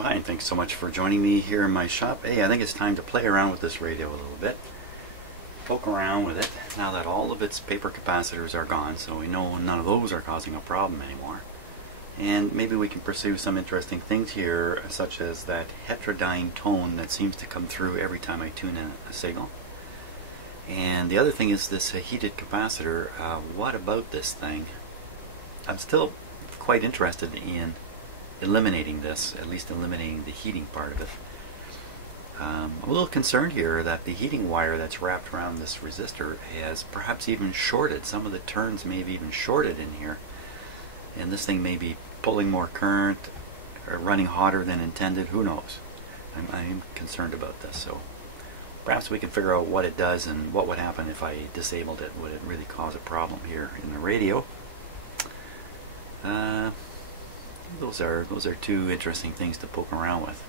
Well, hi, and thanks so much for joining me here in my shop. Hey, I think it's time to play around with this radio a little bit. Poke around with it now that all of its paper capacitors are gone, so we know none of those are causing a problem anymore. And maybe we can pursue some interesting things here, such as that heterodyne tone that seems to come through every time I tune in a signal. And the other thing is this heated capacitor. What about this thing? I'm still quite interested in eliminating this, at least eliminating the heating part of it. I'm a little concerned here that the heating wire that's wrapped around this resistor has perhaps even shorted. Some of the turns may have even shorted in here, and this thing may be pulling more current or running hotter than intended. Who knows? I'm concerned about this, so perhaps we can figure out what it does and what would happen if I disabled it. Would it really cause a problem here in the radio? Those are two interesting things to poke around with.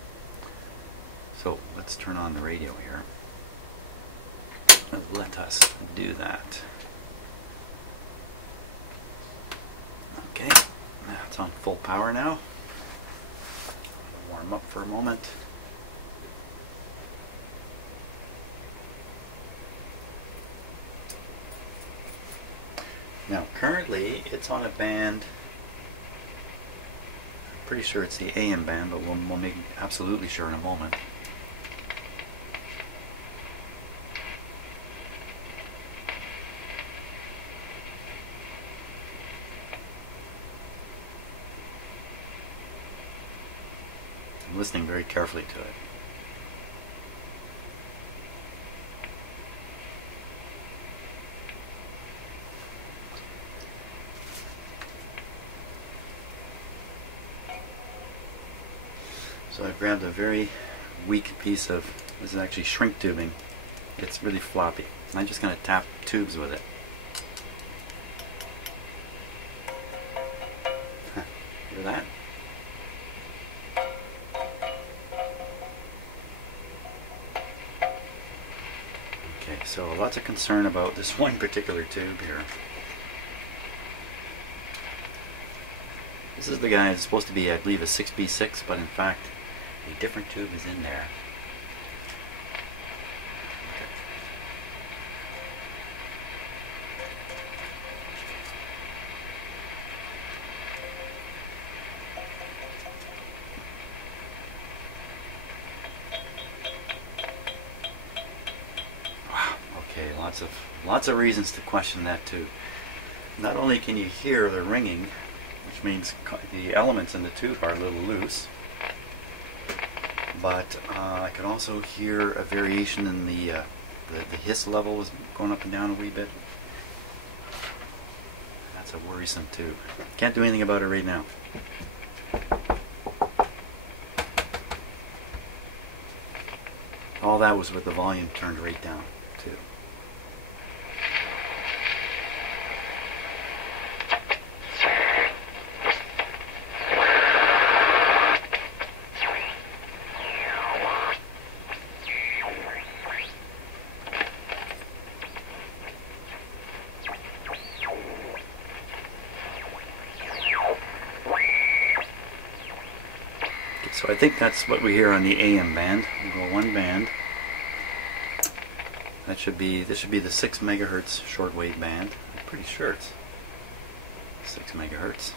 So let's turn on the radio here. Let us do that. Okay, it's on full power now. Warm up for a moment. Now currently it's on a band, I'm pretty sure it's the AM band, but we'll make absolutely sure in a moment. I'm listening very carefully to it. So I've grabbed a very weak piece of, this is actually shrink tubing. It's really floppy. I'm just going to tap tubes with it. Hear that? Okay, so lots of concern about this one particular tube here. This is the guy that's supposed to be, I believe, a 6B6, but in fact a different tube is in there. Wow, okay, lots of reasons to question that tube. Not only can you hear the ringing, which means the elements in the tube are a little loose, but I can also hear a variation in the hiss level is going up and down a wee bit. That's a worrisome tube. Can't do anything about it right now. All that was with the volume turned right down too. So I think that's what we hear on the AM band. We'll go one band. This should be the 6 megahertz shortwave band. I'm pretty sure it's 6 megahertz.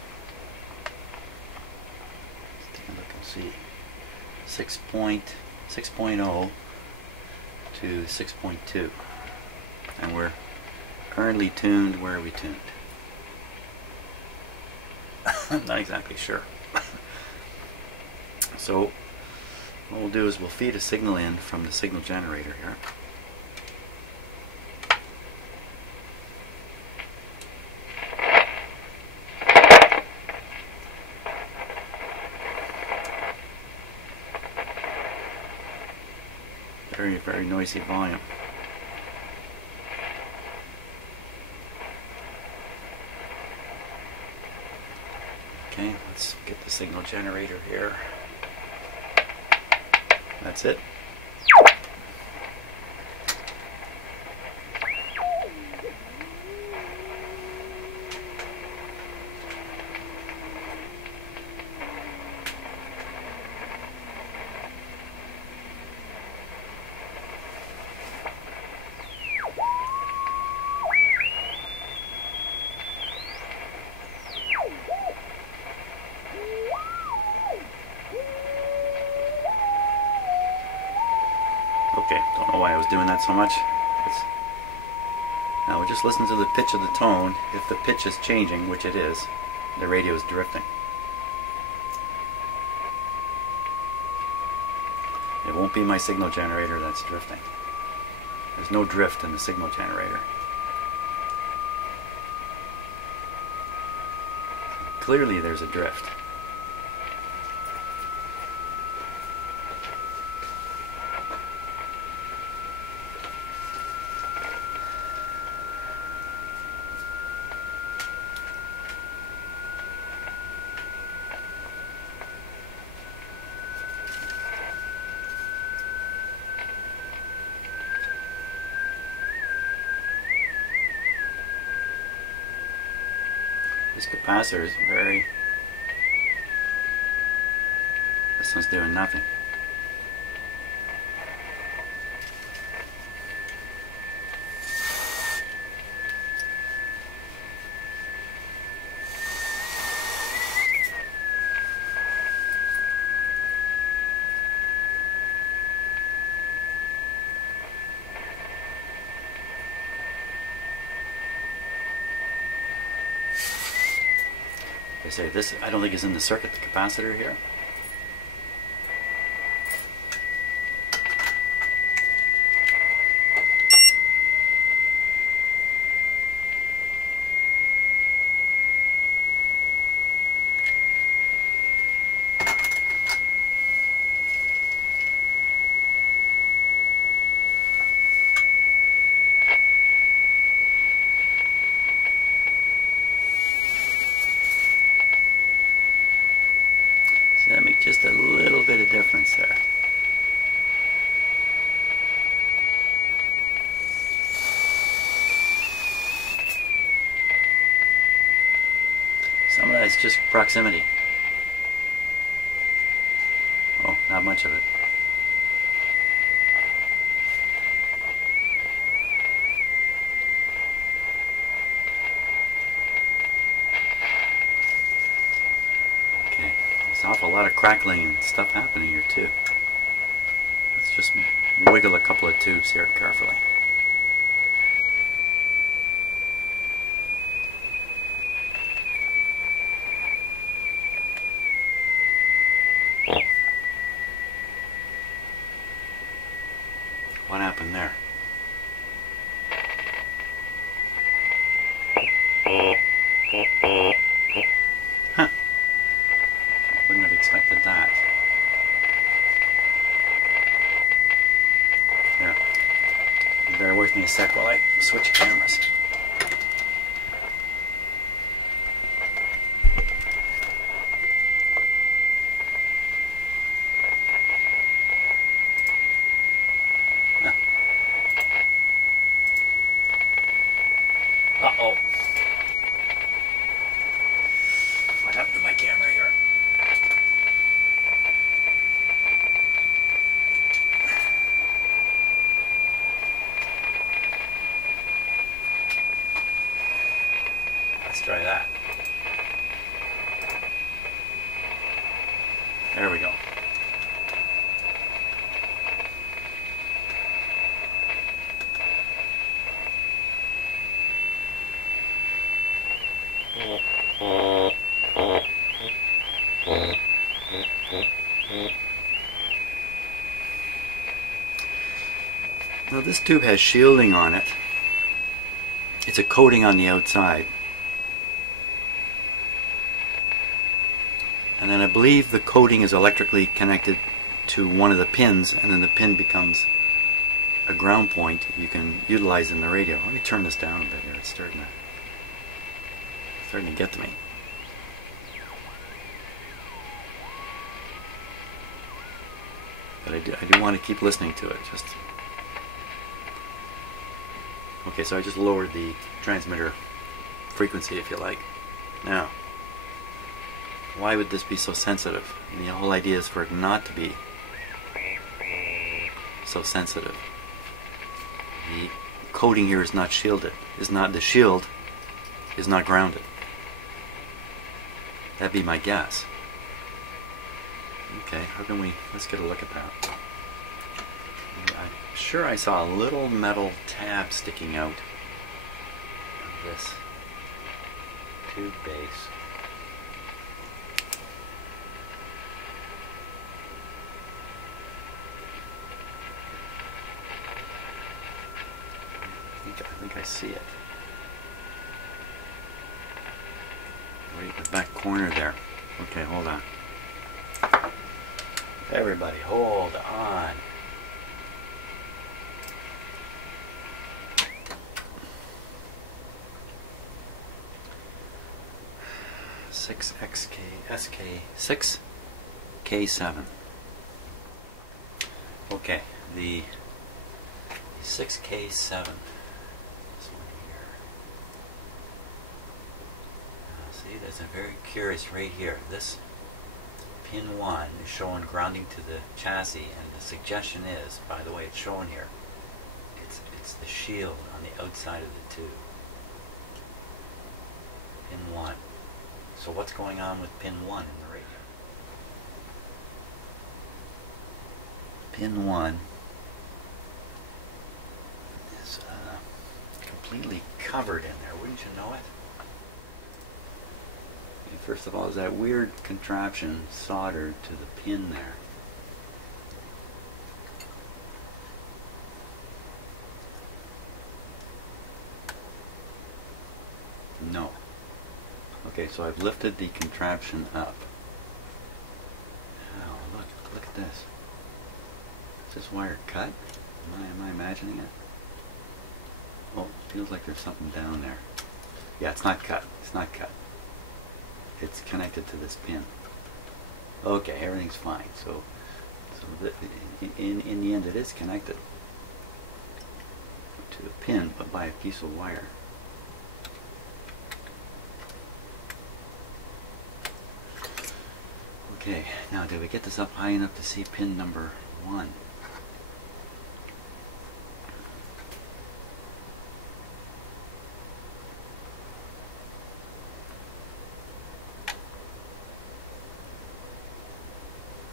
Let's take a look and see. 6.0 to 6.2. And we're currently tuned, where are we tuned? I'm not exactly sure. So what we'll do is we'll feed a signal in from the signal generator here. Very, very noisy volume. Okay, let's get the signal generator here. That's it. Okay, don't know why I was doing that so much. Now we'll just listen to the pitch of the tone. If the pitch is changing, which it is, the radio is drifting. It won't be my signal generator that's drifting. There's no drift in the signal generator. Clearly there's a drift. This capacitor is very... This one's doing nothing. I say this, I don't think is in the circuit, the capacitor here. See, that makes just a little bit of difference there. Some of that is just proximity. Oh, not much of it. There's an awful lot of crackling and stuff happening here too. Let's just wiggle a couple of tubes here carefully. What happened there? Huh. Wouldn't have expected that. Here. Bear with me a sec while I switch cameras. Uh-oh. What happened to my camera here? Let's try that. There we go. Now this tube has shielding on it. It's a coating on the outside. And then I believe the coating is electrically connected to one of the pins, and then the pin becomes a ground point you can utilize in the radio. Let me turn this down a bit here. It's starting to get to me. But I do want to keep listening to it. Just okay, so I just lowered the transmitter frequency, if you like. Now, why would this be so sensitive? And the whole idea is for it not to be so sensitive. The coating here is not shielded. The shield is not grounded. That'd be my guess. Okay, how can we, let's get a look at that. I'm sure I saw a little metal tab sticking out of this tube base. I think I see it. Right in the back corner there. Okay, hold on. Everybody, hold on. SK6 K7. Okay, the 6K7. This one here. See, there's a very curious right here. This pin 1 is showing grounding to the chassis, and the suggestion is, by the way it's shown here, it's the shield on the outside of the tube. Pin 1. So what's going on with pin 1 in the radio? Pin 1 is completely covered in there, wouldn't you know it? Okay, first of all, is that weird contraption soldered to the pin there. No. Okay, so I've lifted the contraption up. Oh, look at this. Is this wire cut? Am I imagining it? Oh, feels like there's something down there. Yeah, it's not cut. It's not cut. It's connected to this pin. Okay, everything's fine. So in the end, it is connected to the pin, but by a piece of wire. Okay, now did we get this up high enough to see pin number 1?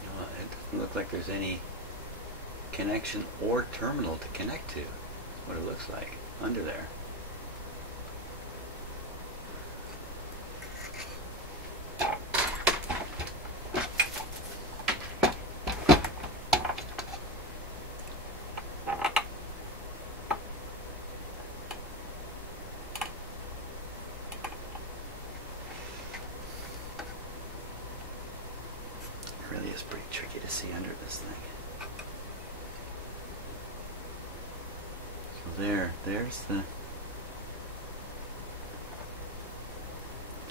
No, it doesn't look like there's any connection or terminal to connect to. That's what it looks like under there. Really is pretty tricky to see under this thing. So there's the,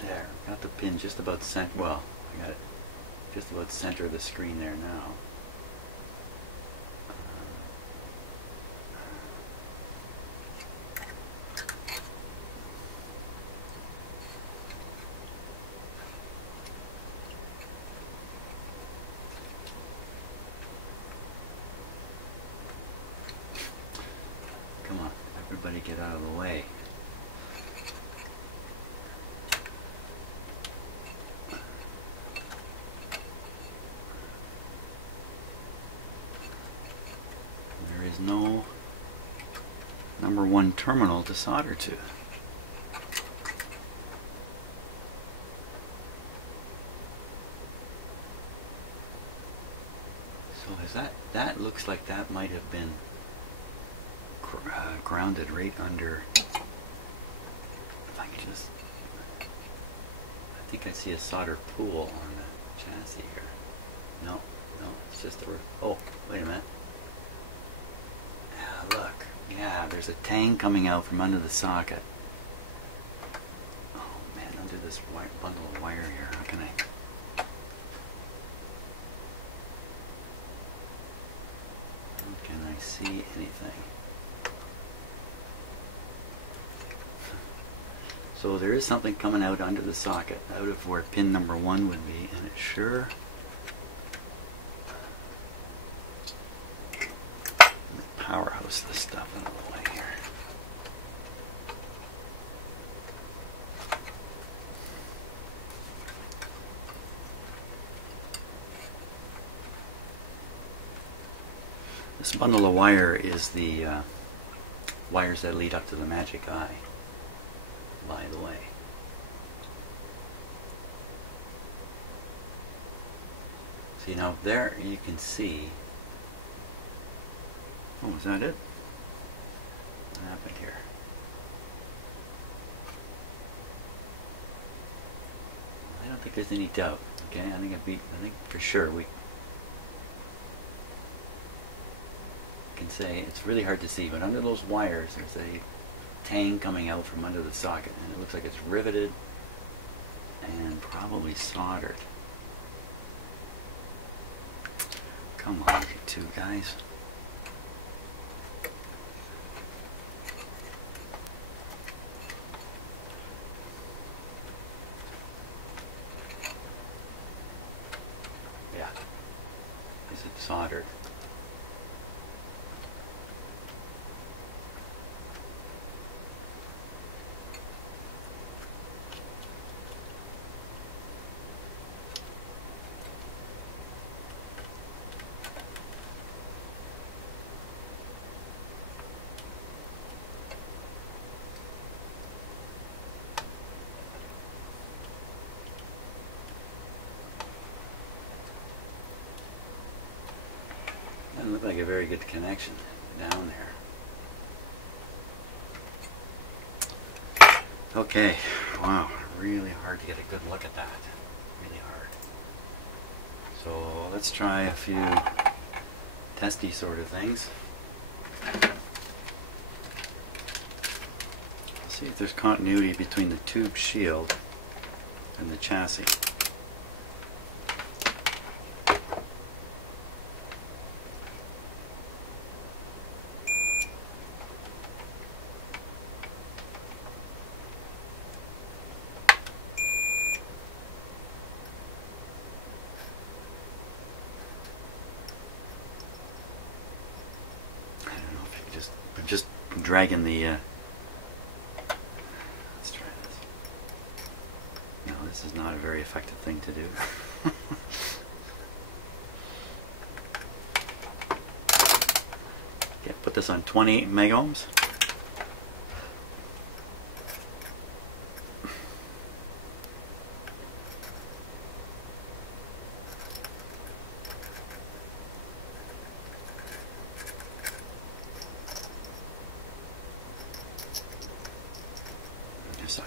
there, got the pin just about center, well, I got it just about center of the screen there now. Come on, everybody get out of the way. There is no number 1 terminal to solder to. So is that looks like that might have been grounded right under. If I can just, I think I see a solder pool on the chassis here. No, it's just a, oh, wait a minute. Yeah, look, yeah, there's a tang coming out from under the socket. Oh man, under this bundle of wire here, how can I? How can I see anything? So there is something coming out under the socket, out of where pin number 1 would be, and it sure... Let me powerhouse this stuff out of the way here. This bundle of wire is the wires that lead up to the magic eye, by the way. See, now there you can see. Oh, is that it? What happened here? I don't think there's any doubt. Okay, I think for sure we can say it's really hard to see, but under those wires there's a tang coming out from under the socket, and it looks like it's riveted and probably soldered. Come on, you two guys. Yeah. Is it soldered? Doesn't look like a very good connection down there. Okay, wow, really hard to get a good look at that. Really hard. So let's try a few testy sort of things. Let's see if there's continuity between the tube shield and the chassis. I'm just dragging the let's try this. No, this is not a very effective thing to do. Okay, put this on 28 megohms.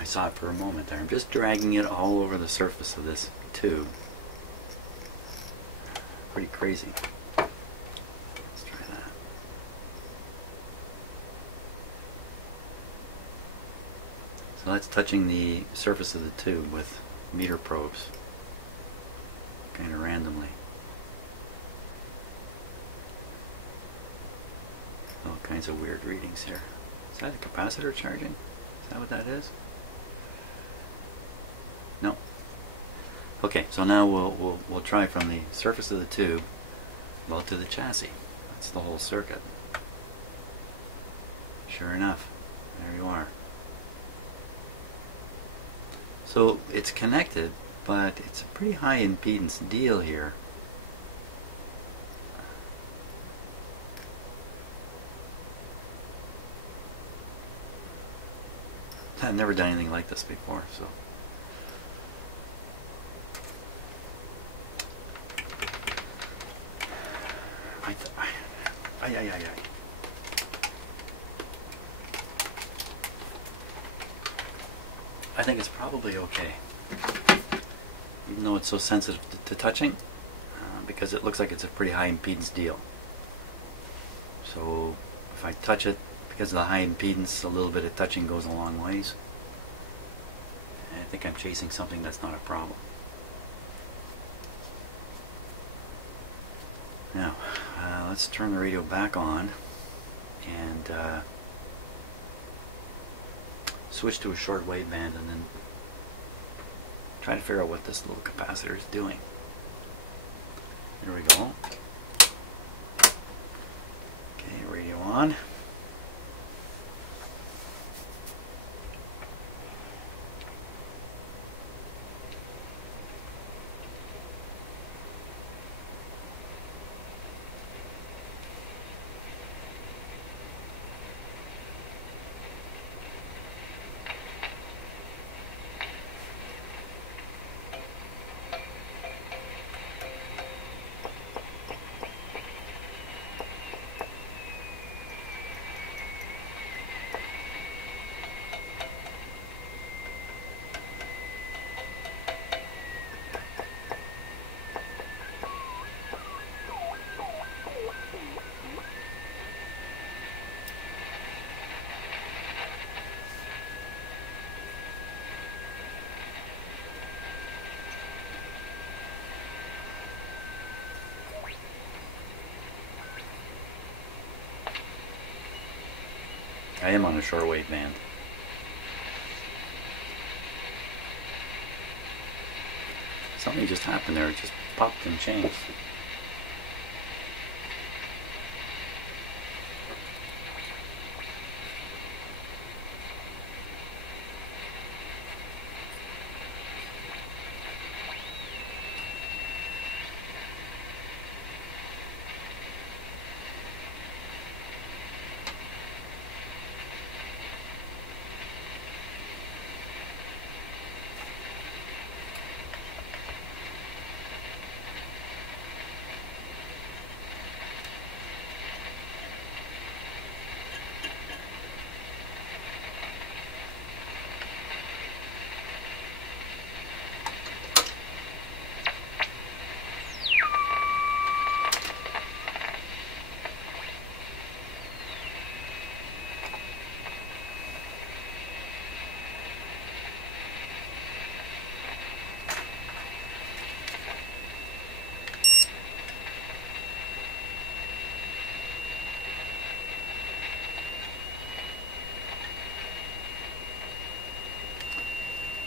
I saw it for a moment there. I'm just dragging it all over the surface of this tube. Pretty crazy. Let's try that. So that's touching the surface of the tube with meter probes, kind of randomly. All kinds of weird readings here. Is that a capacitor charging? Is that what that is? No. Okay, so now we'll try from the surface of the tube well to the chassis. That's the whole circuit. Sure enough, there you are. So it's connected, but it's a pretty high impedance deal here. I've never done anything like this before, so. I think it's probably okay, even though it's so sensitive to touching, because it looks like it's a pretty high impedance deal. So if I touch it, because of the high impedance, a little bit of touching goes a long ways. And I think I'm chasing something that's not a problem. Now, let's turn the radio back on and switch to a shortwave band and then try to figure out what this little capacitor is doing. Here we go. Okay, radio on. I am on a shortwave band. Something just happened there. It just popped and changed.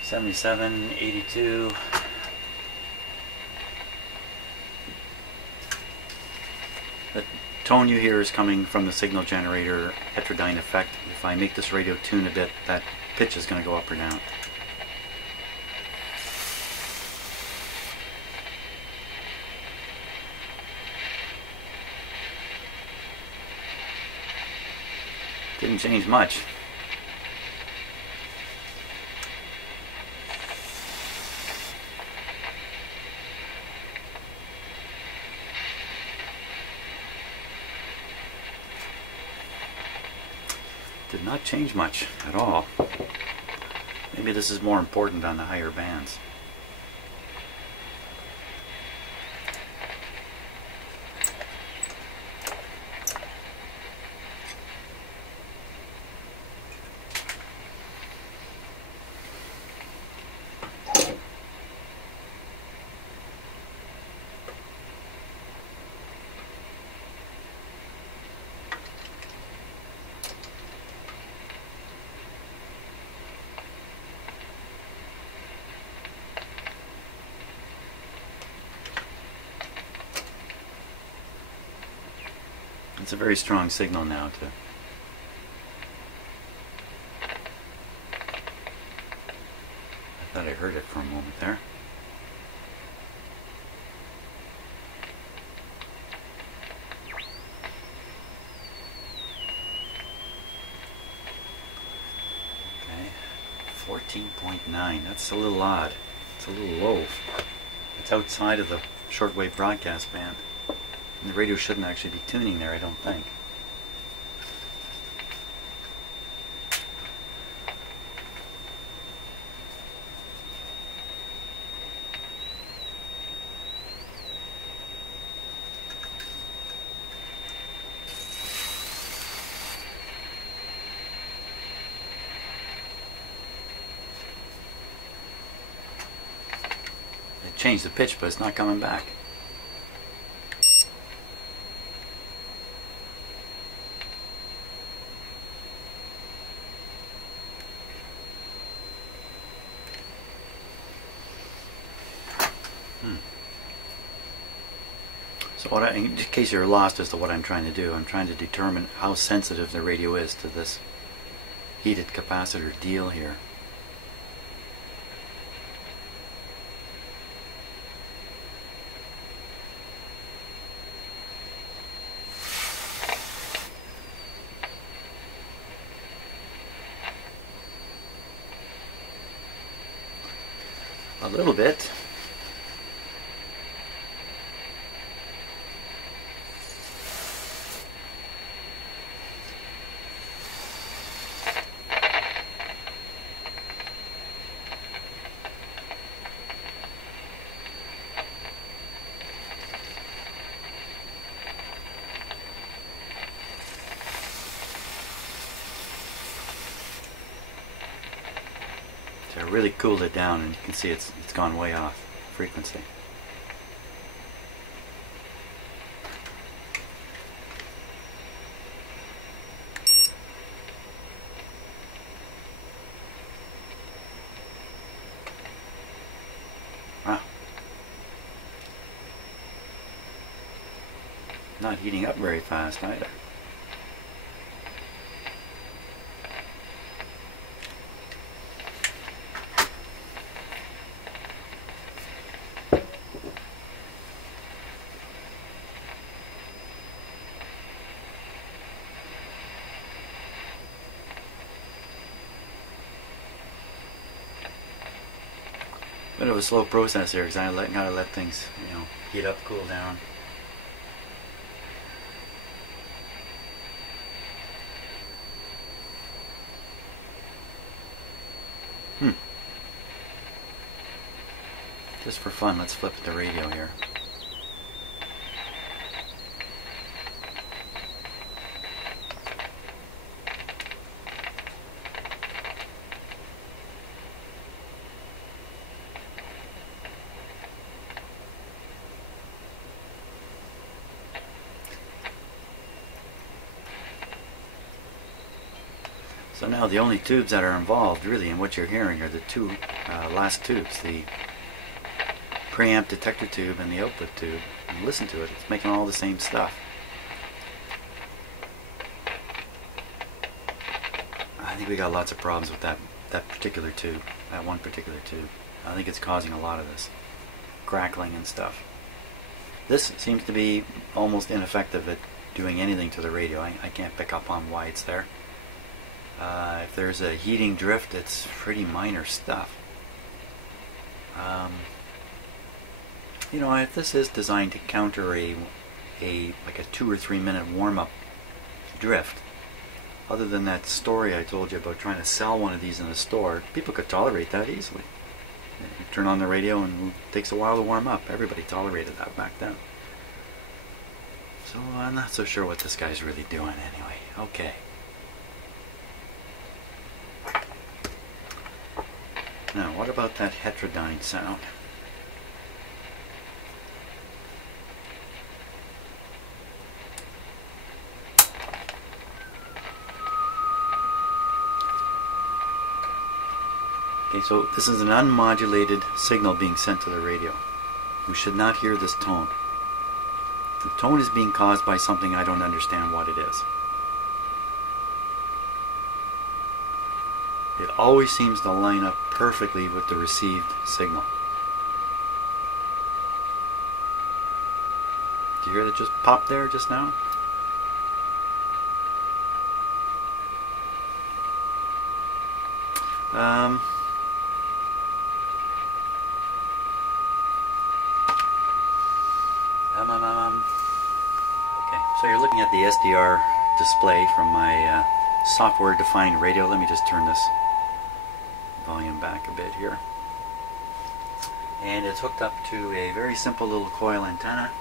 $77, $82. The tone you hear is coming from the signal generator heterodyne effect. If I make this radio tune a bit, that pitch is going to go up or down. Didn't change much. Did not change much at all. Maybe this is more important on the higher bands. It's a very strong signal now too. I thought I heard it for a moment there. Okay, 14.9. That's a little odd. It's a little low. It's outside of the shortwave broadcast band. The radio shouldn't actually be tuning there, I don't think. It changed the pitch, but it's not coming back. So what in case you're lost as to what I'm trying to do, I'm trying to determine how sensitive the radio is to this heated capacitor deal here. A little bit. So I really cooled it down, and you can see it's gone way off frequency. not heating up very fast either. Bit of a slow process here because I gotta let things, you know, heat up, cool down. Just for fun, let's flip the radio here. So now the only tubes that are involved really in what you're hearing are the two last tubes, the preamp detector tube and the output tube. And listen to it, it's making all the same stuff. I think we got lots of problems with that particular tube, that one particular tube. I think it's causing a lot of this crackling and stuff. This seems to be almost ineffective at doing anything to the radio. I can't pick up on why it's there. If there's a heating drift, it's pretty minor stuff. You know, if this is designed to counter like a 2 or 3 minute warm-up drift, other than that story I told you about trying to sell one of these in a store, people could tolerate that easily. You turn on the radio and it takes a while to warm up. Everybody tolerated that back then. So I'm not so sure what this guy's really doing anyway. Okay. Now, what about that heterodyne sound? Okay, so this is an unmodulated signal being sent to the radio. We should not hear this tone. The tone is being caused by something I don't understand what it is. It always seems to line up perfectly with the received signal. Did you hear that just pop there just now? Okay, so you're looking at the SDR display from my software-defined radio. Let me just turn this volume back a bit here. And it's hooked up to a very simple little coil antenna,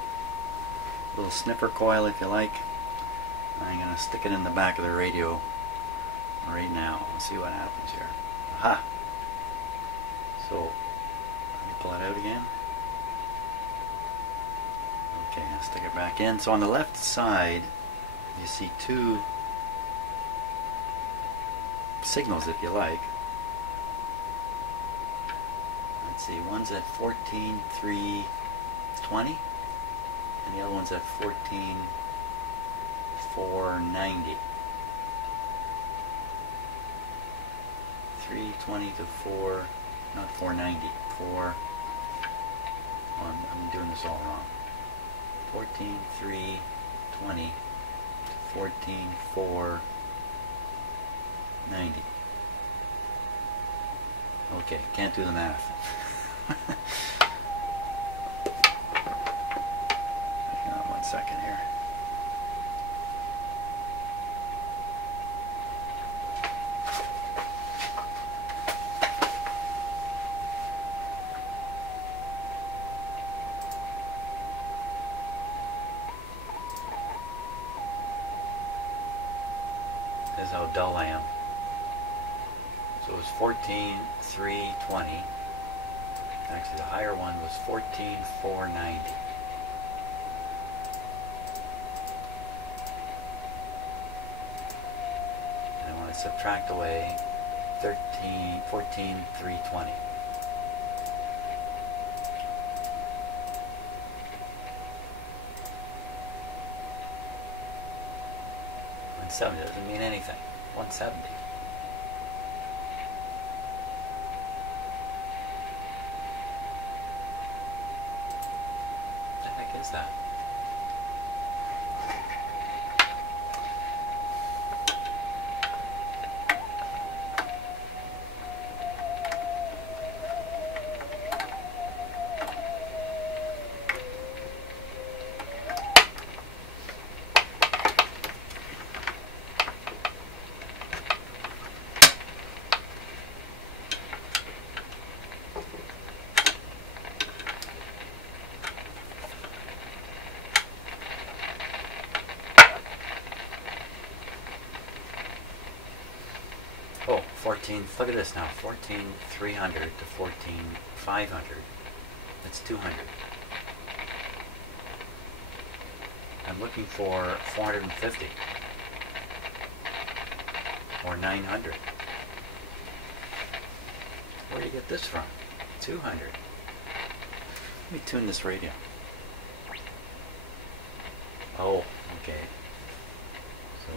a little sniffer coil if you like. I'm going to stick it in the back of the radio right now. Let's see what happens here. Aha! So, let me pull it out again. Okay, I'll stick it back in. So on the left side, you see two signals, if you like. Let's see, one's at 14,320 and the other one's at 14,490. 320 to 4, not 490, 4, I'm doing this all wrong. 14,320 to 14,490. Okay, can't do the math. Hang on 1 second here. This is how dull I am. So it was 14,320. Actually, the higher one was 14,490. And I want to subtract away 14,320. 170 doesn't mean anything. 170. What the heck is that? Oh, 14, look at this now, 14,300 to 14,500, that's 200. I'm looking for 450 or 900. Where do you get this from? 200. Let me tune this radio. Oh, okay. So,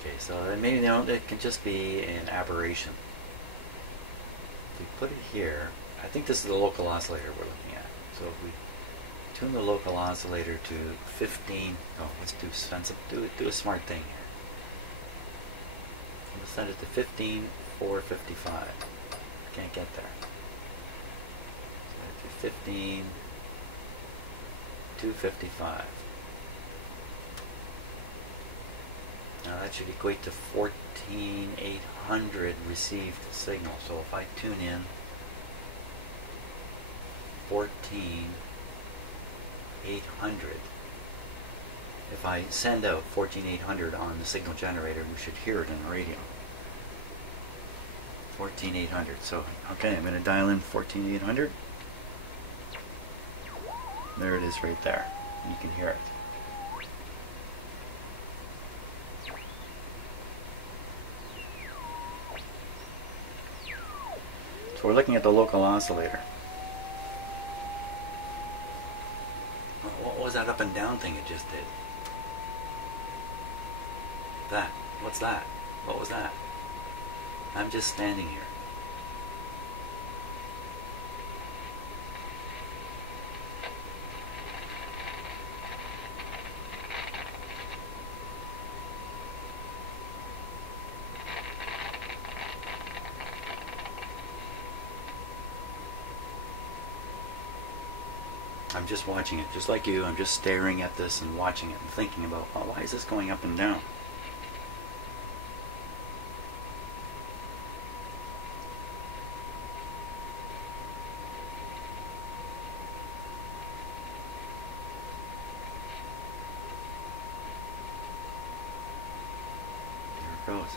okay, so maybe it can just be an aberration. If we put it here, I think this is the local oscillator we're looking at. So if we tune the local oscillator to 15, oh, let's do a smart thing here. We'll set it to 15,455. Can't get there. So 15,255. Now that should equate to 14,800 received signal. So if I tune in 14,800, if I send out 14,800 on the signal generator, we should hear it in the radio. 14,800. So, okay, I'm going to dial in 14,800. There it is right there. You can hear it. So we're looking at the local oscillator. What was that up and down thing it just did? That. What's that? What was that? I'm just standing here. I'm just watching it, just like you. I'm just staring at this and watching it and thinking about, well, why is this going up and down? There it goes.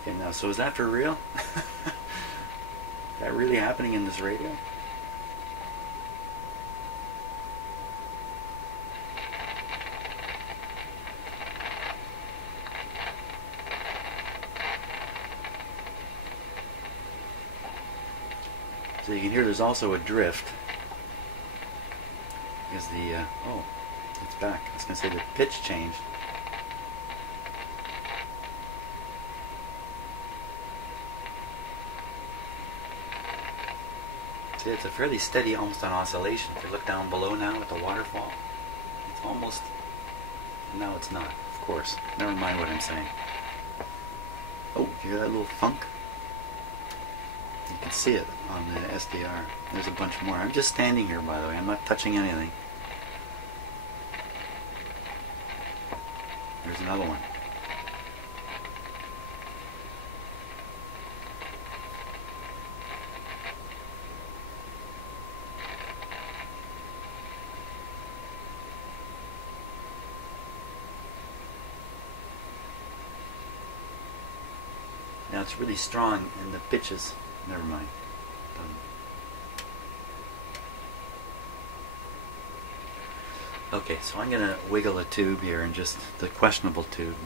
Okay, now, so is that for real? Is that really happening in this radio? So you can hear there's also a drift. Because the, oh, it's back. I was going to say the pitch changed. See, it's a fairly steady, almost an oscillation. If you look down below now at the waterfall, it's almost, no, it's not, of course. Never mind what I'm saying. Oh, you hear that little funk? You can see it on the SDR. There's a bunch more. I'm just standing here, by the way. I'm not touching anything. There's another one. Now it's really strong in the pitches. Never mind. Okay, so I'm going to wiggle a tube here, and just the questionable tube,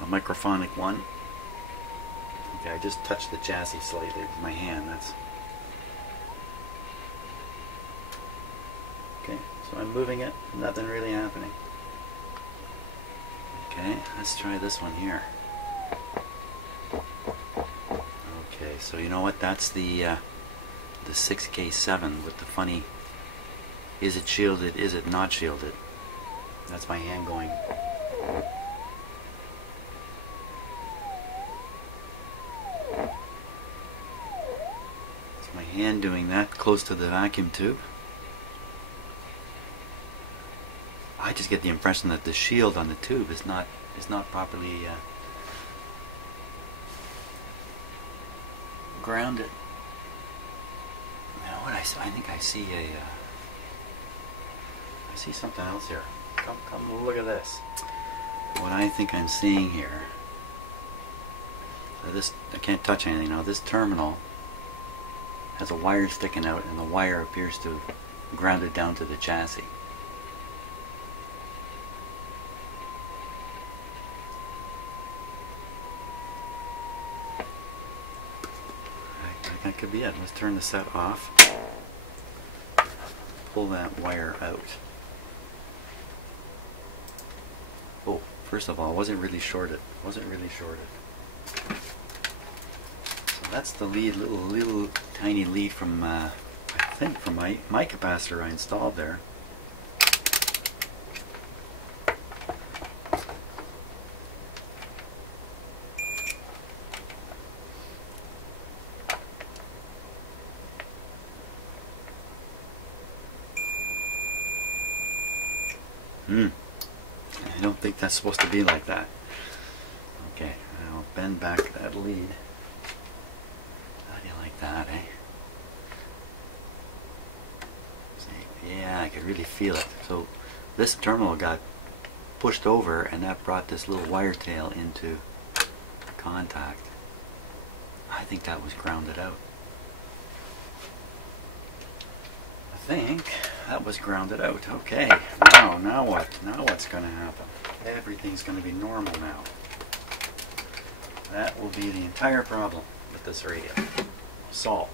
a microphonic one. Okay, I just touched the chassis slightly with my hand. That's okay. So I'm moving it. Nothing really happening. Okay, let's try this one here. Okay, so you know what? That's the 6K7 with the funny. Is it shielded? Is it not shielded? That's my hand going. It's my hand doing that close to the vacuum tube. I just get the impression that the shield on the tube is not properly grounded. Now what I think I see I see something else here. Come look at this. What I think I'm seeing here. This, I can't touch anything now. This terminal has a wire sticking out, and the wire appears to have grounded down to the chassis. That could be it. Let's turn the set off. Pull that wire out. Oh, first of all, it wasn't really shorted. So that's the lead, little tiny lead from I think from my capacitor I installed there. I don't think that's supposed to be like that. Okay, I'll bend back that lead. How do you like that, eh? See, yeah, I could really feel it. So this terminal got pushed over, and that brought this little wire tail into contact. I think that was grounded out. I think that was grounded out. Okay, now what? Now what's going to happen? Everything's going to be normal now. That will be the entire problem with this radio. Solved.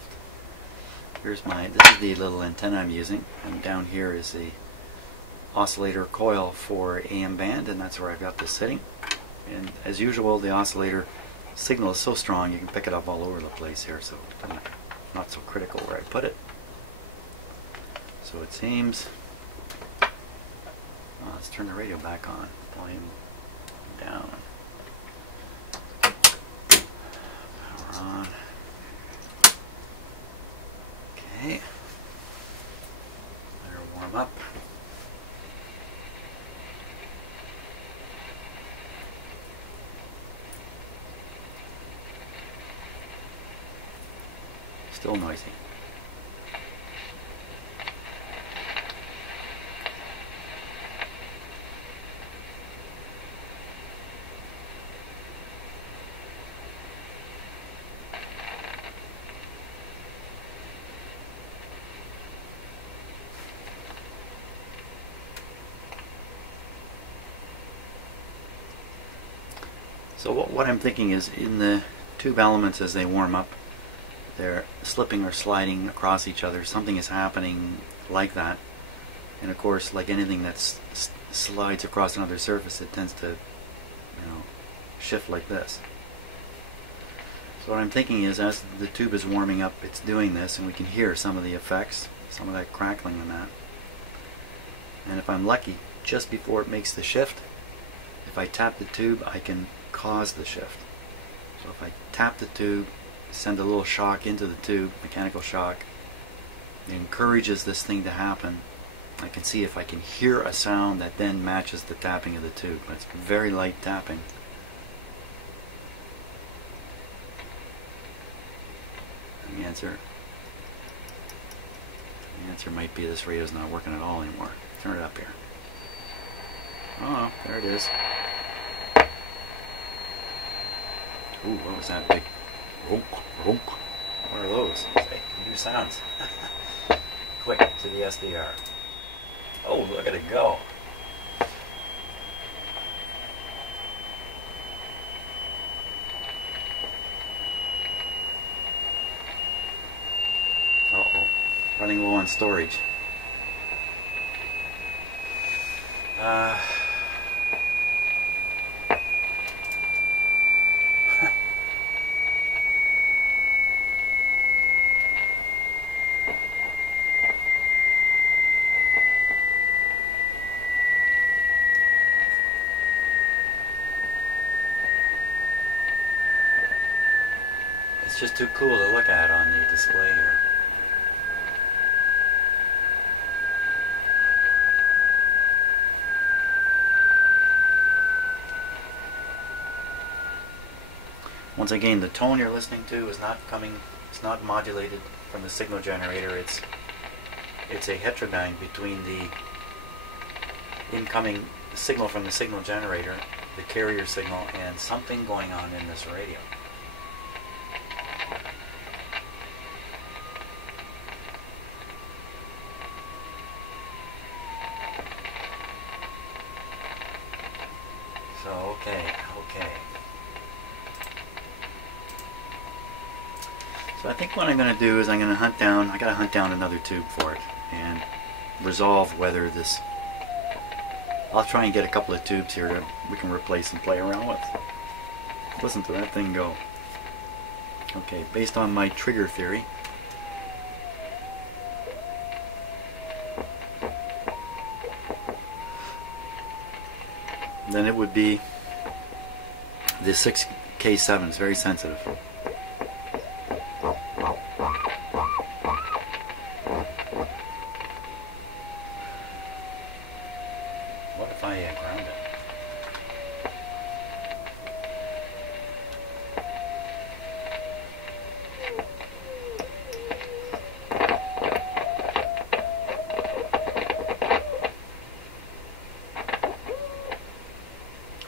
This is the little antenna I'm using, and down here is the oscillator coil for AM band, and that's where I've got this sitting. And as usual, the oscillator signal is so strong you can pick it up all over the place here, so not so critical where I put it. So it seems, let's turn the radio back on, volume down, power on. Okay, let her warm up. Still noisy. So what I'm thinking is, in the tube elements as they warm up, they're slipping or sliding across each other. Something is happening like that. And of course, like anything that slides across another surface, it tends to, shift like this. So what I'm thinking is, as the tube is warming up, it's doing this, and we can hear some of the effects, some of that crackling and that. And if I'm lucky, just before it makes the shift, if I tap the tube, I can cause the shift. So if I tap the tube, send a little shock into the tube, mechanical shock, it encourages this thing to happen. I can see if I can hear a sound that then matches the tapping of the tube. But it's very light tapping. The answer might be this radio's not working at all anymore. Turn it up here. Oh, there it is. Ooh, what was that big ronk, ronk? What are those? Say, new sounds. Quick to the SDR. Oh, look at it go. storage. It's just too cool to look at on the display here. Once again, the tone you're listening to is not coming, it's not modulated from the signal generator. It's a heterodyne between the incoming signal from the signal generator, the carrier signal, and something going on in this radio. So, okay. So I think what I'm going to do is I'm going to hunt down, I got to hunt down another tube for it and resolve whether this, I'll try and get a couple of tubes here that we can replace and play around with. Listen to that thing go. Okay, based on my trigger theory, then it would be the 6K7 is very sensitive. What if I ground it?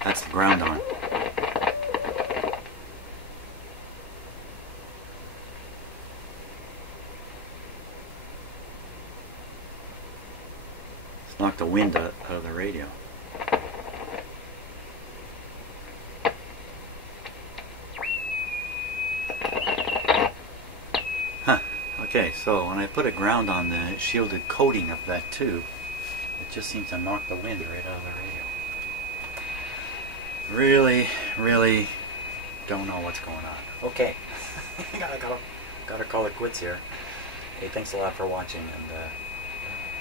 That's the ground on. Let's knock the wind out of the radio. Huh. Okay, so when I put a ground on the shielded coating of that tube, it just seems to knock the wind right out of the radio. Really don't know what's going on. Okay, gotta call it quits here. Hey, thanks a lot for watching, and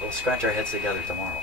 we'll scratch our heads together tomorrow.